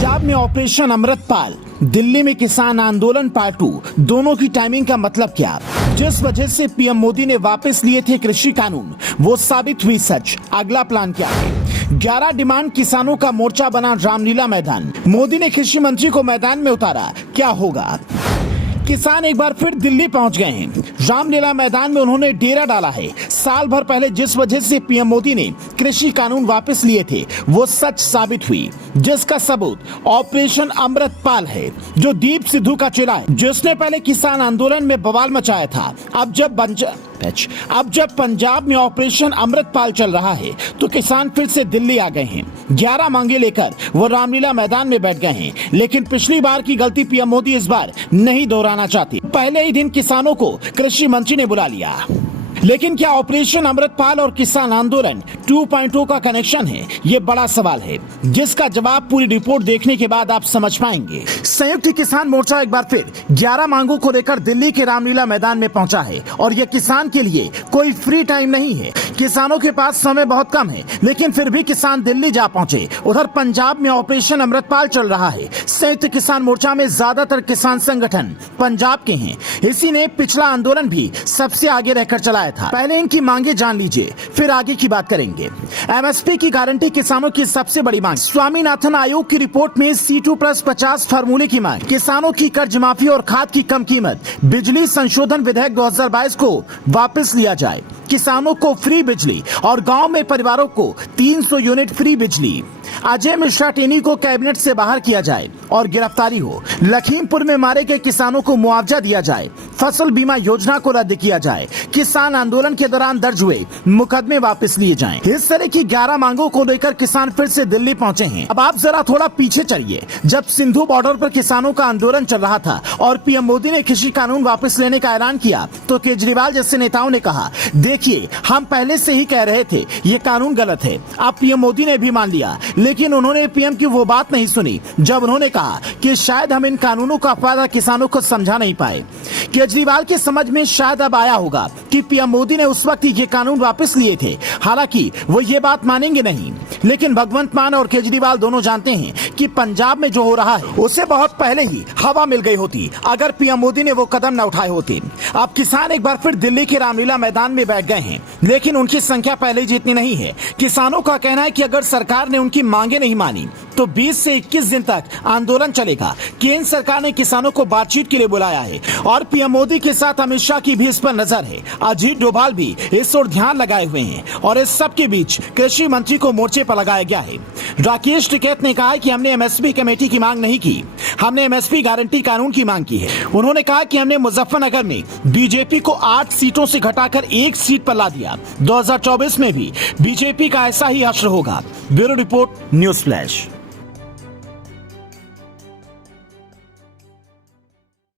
पंजाब में ऑपरेशन अमृतपाल, दिल्ली में किसान आंदोलन पार्ट 2, दोनों की टाइमिंग का मतलब क्या? जिस वजह से पीएम मोदी ने वापस लिए थे कृषि कानून, वो साबित हुई सच। अगला प्लान क्या है? 11 डिमांड किसानों का मोर्चा बना रामलीला मैदान। मोदी ने कृषि मंत्री को मैदान में उतारा, क्या होगा? किसान एक बार फिर दिल्ली पहुंच गए हैं। रामलीला मैदान में उन्होंने डेरा डाला है। साल भर पहले जिस वजह से पीएम मोदी ने कृषि कानून वापस लिए थे, वो सच साबित हुई, जिसका सबूत ऑपरेशन अमृतपाल है, जो दीप सिद्धू का चेला है, जिसने पहले किसान आंदोलन में बवाल मचाया था। अब जब पंजाब में ऑपरेशन अमृतपाल चल रहा है, तो किसान फिर से दिल्ली आ गए हैं। 11 मांगे लेकर वो रामलीला मैदान में बैठ गए हैं। लेकिन पिछली बार की गलती पीएम मोदी इस बार नहीं दोहराना चाहते। पहले ही दिन किसानों को कृषि मंत्री ने बुला लिया। लेकिन क्या ऑपरेशन अमृतपाल और किसान आंदोलन 2.0 का कनेक्शन है? ये बड़ा सवाल है, जिसका जवाब पूरी रिपोर्ट देखने के बाद आप समझ पाएंगे। संयुक्त किसान मोर्चा एक बार फिर 11 मांगों को लेकर दिल्ली के रामलीला मैदान में पहुंचा है। और ये किसान के लिए कोई फ्री टाइम नहीं है। किसानों के पास समय बहुत कम है, लेकिन फिर भी किसान दिल्ली जा पहुंचे। उधर पंजाब में ऑपरेशन अमृतपाल चल रहा है। संयुक्त किसान मोर्चा में ज्यादातर किसान संगठन पंजाब के हैं। इसी ने पिछला आंदोलन भी सबसे आगे रहकर चलाया था। पहले इनकी मांगे जान लीजिए, फिर आगे की बात करेंगे। एमएसपी की गारंटी किसानों की सबसे बड़ी मांग। स्वामीनाथन आयोग की रिपोर्ट में C2+50 फार्मूले की मांग, किसानों की कर्ज माफी और खाद की कम कीमत, बिजली संशोधन विधेयक 2022 को वापस लिया जाए, किसानों को फ्री बिजली और गांव में परिवारों को 300 यूनिट फ्री बिजली, अजय मिश्रा टेनी को कैबिनेट से बाहर किया जाए और गिरफ्तारी हो, लखीमपुर में मारे गए किसानों को मुआवजा दिया जाए, फसल बीमा योजना को रद्द किया जाए, किसान आंदोलन के दौरान दर्ज हुए मुकदमे वापस लिए जाएं। इस तरह की 11 मांगों को लेकर किसान फिर से दिल्ली पहुंचे हैं। अब आप जरा थोड़ा पीछे चलिए। जब सिंधु बॉर्डर पर किसानों का आंदोलन चल रहा था और पीएम मोदी ने कृषि कानून वापस लेने का ऐलान किया, तो केजरीवाल जैसे नेताओं ने कहा, देखिए हम पहले से ही कह रहे थे ये कानून गलत है। अब पीएम मोदी ने भी मान लिया, लेकिन उन्होंने पीएम की वो बात नहीं सुनी जब उन्होंने कहा कि शायद हम इन कानूनों का फायदा किसानों को समझा नहीं पाए। केजरीवाल की समझ में शायद अब आया होगा कि पीएम मोदी ने उस वक्त ये कानून वापस लिए थे। हालांकि वो ये बात मानेंगे नहीं, लेकिन भगवंत मान और केजरीवाल दोनों जानते हैं कि पंजाब में जो हो रहा है उसे बहुत पहले ही हवा मिल गई होती अगर पीएम मोदी ने वो कदम न उठाए होते। अब किसान एक बार फिर दिल्ली के रामलीला मैदान में बैठ गए हैं, लेकिन उनकी संख्या पहले जितनी नहीं है। किसानों का कहना है कि अगर सरकार ने उनकी मांगे नहीं मानी तो 20 से 21 दिन तक आंदोलन चलेगा। केंद्र सरकार ने किसानों को बातचीत के लिए बुलाया है और पीएम मोदी के साथ अमित शाह की भी इस पर नजर है। अजीत डोभाल भी इस ओर ध्यान लगाए हुए हैं और इस सब के बीच कृषि मंत्री को मोर्चे पर लगाया गया है। राकेश टिकैत ने कहा है कि हमने एमएसपी कमेटी की मांग नहीं की, हमने एमएसपी गारंटी कानून की मांग की है। उन्होंने कहा कि हमने मुजफ्फरनगर में बीजेपी को 8 सीटों से घटाकर 1 सीट पर ला दिया। 2024 में भी बीजेपी का ऐसा ही असर होगा। Bureau report, news flash.